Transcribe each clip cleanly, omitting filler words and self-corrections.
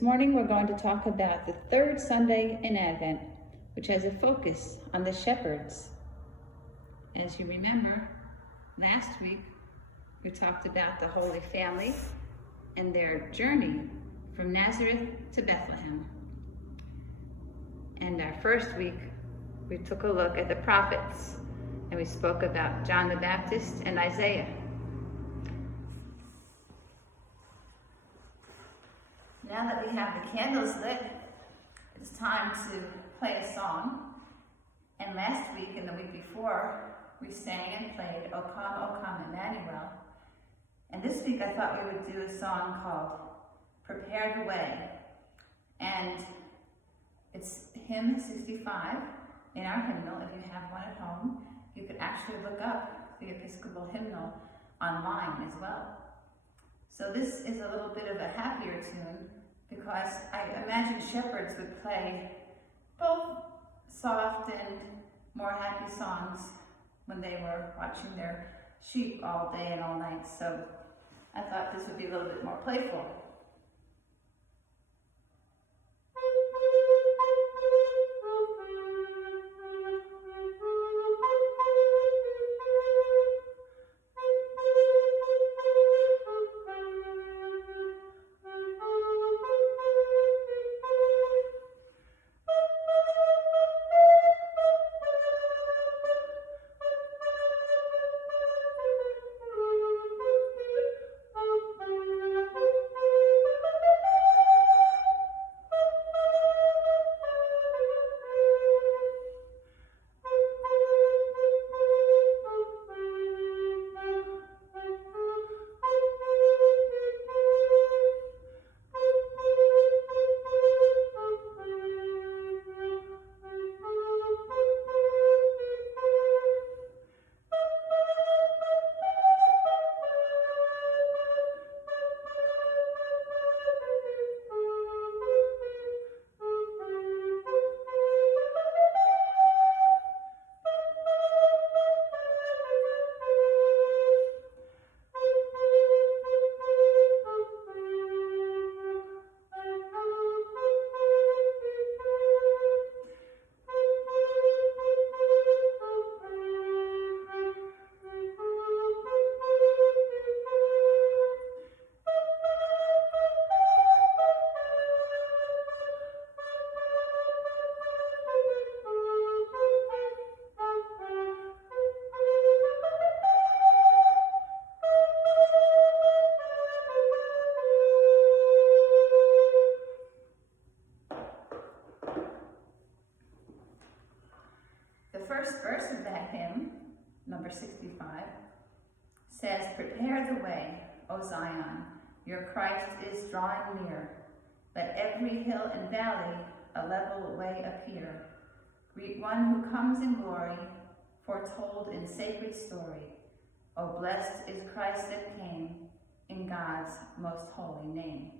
This morning we're going to talk about the third Sunday in Advent, which has a focus on the shepherds. As you remember, last week we talked about the Holy Family and their journey from Nazareth to Bethlehem. And our first week we took a look at the prophets and we spoke about John the Baptist and Isaiah. Now that we have the candles lit, it's time to play a song. And last week and the week before, we sang and played O Come, Emmanuel. And this week I thought we would do a song called Prepare the Way. And it's hymn 65 in our hymnal. If you have one at home, you could actually look up the Episcopal hymnal online as well. So this is a little bit of a happier tune because I imagine shepherds would play both soft and more happy songs when they were watching their sheep all day and all night. So I thought this would be a little bit more playful. The first verse of that hymn, number 65, says, Prepare the way, O Zion, your Christ is drawing near. Let every hill and valley a level way appear. Greet one who comes in glory, foretold in sacred story. O blessed is Christ that came in God's most holy name.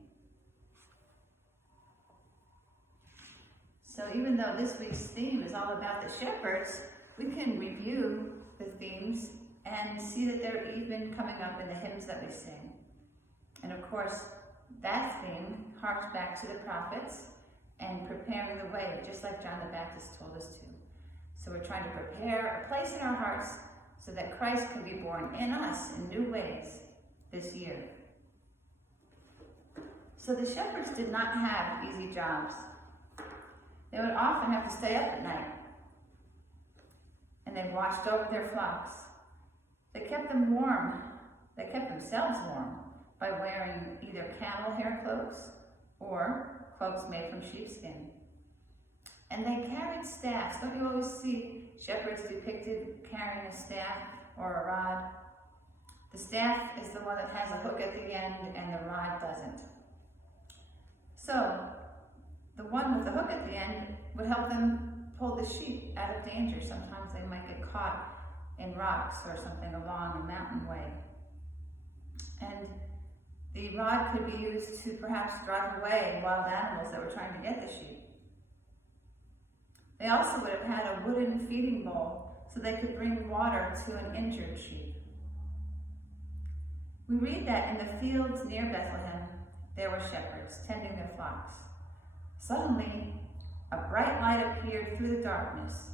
So even though this week's theme is all about the shepherds, we can review the themes and see that they're even coming up in the hymns that we sing. And of course, that theme harks back to the prophets and preparing the way, just like John the Baptist told us to. So we're trying to prepare a place in our hearts so that Christ can be born in us in new ways this year. So the shepherds did not have easy jobs. They would often have to stay up at night, and they watched over their flocks. They kept them warm. They kept themselves warm by wearing either camel hair cloaks or cloaks made from sheepskin. And they carried staffs. Don't you always see shepherds depicted carrying a staff or a rod? The staff is the one that has a hook at the end, and the rod doesn't. So the one with the hook at the end would help them pull the sheep out of danger. Sometimes they might get caught in rocks or something along a mountain way. And the rod could be used to perhaps drive away wild animals that were trying to get the sheep. They also would have had a wooden feeding bowl so they could bring water to an injured sheep. We read that in the fields near Bethlehem, there were shepherds tending their flocks. Suddenly, a bright light appeared through the darkness.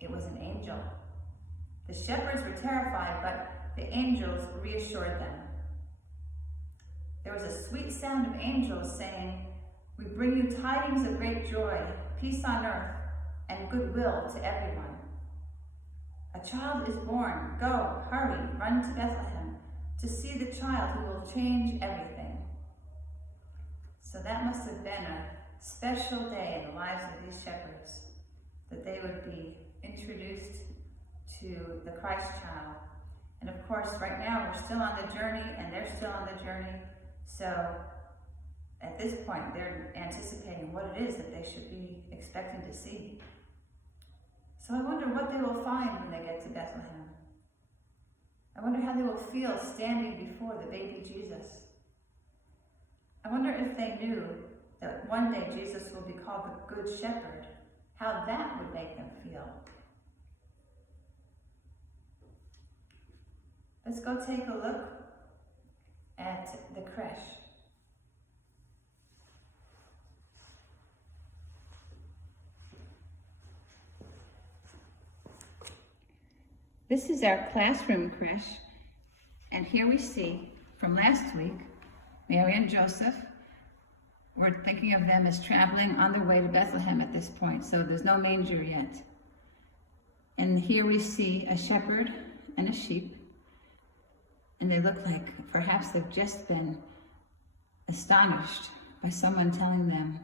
It was an angel. The shepherds were terrified, but the angels reassured them. There was a sweet sound of angels saying, "We bring you tidings of great joy, peace on earth, and goodwill to everyone. A child is born. Go, hurry, run to Bethlehem to see the child who will change everything." So that must have been a special day in the lives of these shepherds, that they would be introduced to the Christ child. And of course, right now we're still on the journey, and they're still on the journey. So at this point, they're anticipating what it is that they should be expecting to see. So I wonder what they will find when they get to Bethlehem. I wonder how they will feel standing before the baby Jesus. I wonder if they knew that one day Jesus will be called the Good Shepherd, how that would make them feel. Let's go take a look at the creche. This is our classroom creche, and here we see from last week, Mary and Joseph. We're thinking of them as traveling on their way to Bethlehem at this point, so there's no manger yet. And here we see a shepherd and a sheep, and they look like perhaps they've just been astonished by someone telling them,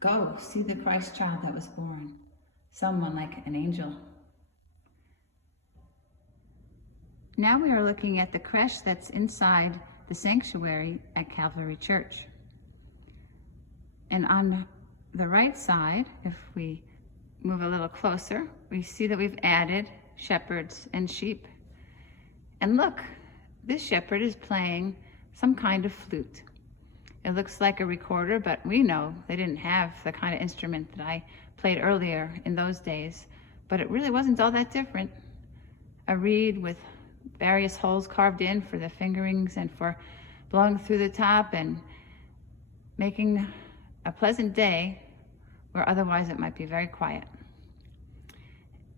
"Go, see the Christ child that was born." Someone like an angel. Now we are looking at the creche that's inside the sanctuary at Calvary Church. And on the right side, if we move a little closer, we see that we've added shepherds and sheep. And look, this shepherd is playing some kind of flute. It looks like a recorder, but we know they didn't have the kind of instrument that I played earlier in those days, but it really wasn't all that different. A reed with various holes carved in for the fingerings and for blowing through the top and making a pleasant day where otherwise it might be very quiet.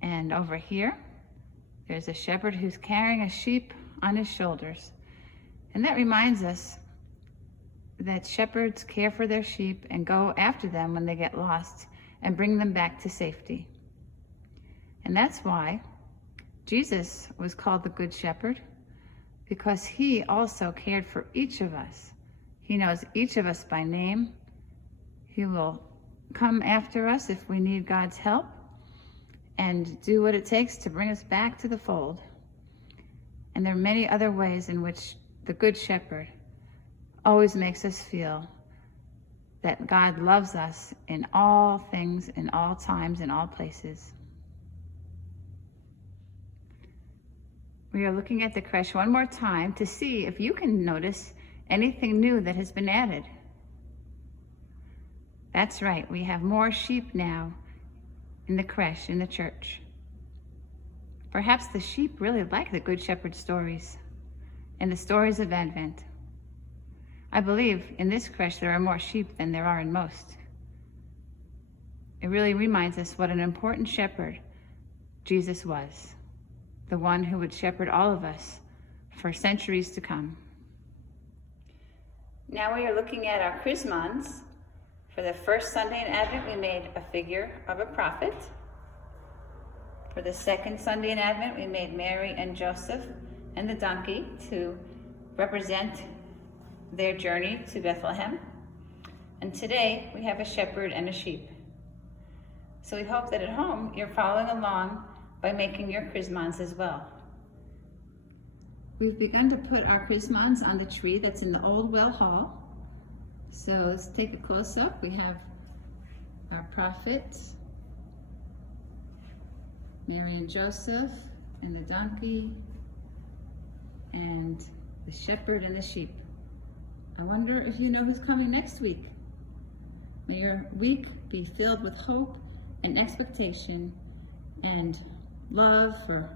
And over here, there's a shepherd who's carrying a sheep on his shoulders. And that reminds us that shepherds care for their sheep and go after them when they get lost and bring them back to safety. And that's why Jesus was called the Good Shepherd, because he also cared for each of us. He knows each of us by name. He will come after us if we need God's help and do what it takes to bring us back to the fold. And there are many other ways in which the Good Shepherd always makes us feel that God loves us in all things, in all times, in all places. We are looking at the creche one more time to see if you can notice anything new that has been added. That's right, we have more sheep now in the creche, in the church. Perhaps the sheep really like the Good Shepherd stories and the stories of Advent. I believe in this creche there are more sheep than there are in most. It really reminds us what an important shepherd Jesus was, the one who would shepherd all of us for centuries to come. Now we are looking at our chrismons. For the first Sunday in Advent, we made a figure of a prophet. For the second Sunday in Advent, we made Mary and Joseph and the donkey to represent their journey to Bethlehem. And today, we have a shepherd and a sheep. So we hope that at home, you're following along by making your chrismons as well. We've begun to put our chrismons on the tree that's in the old well hall. So let's take a close up. We have our prophet, Mary and Joseph, and the donkey, and the shepherd and the sheep. I wonder if you know who's coming next week. May your week be filled with hope and expectation and love for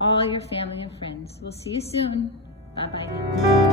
all your family and friends. We'll see you soon. Bye-bye.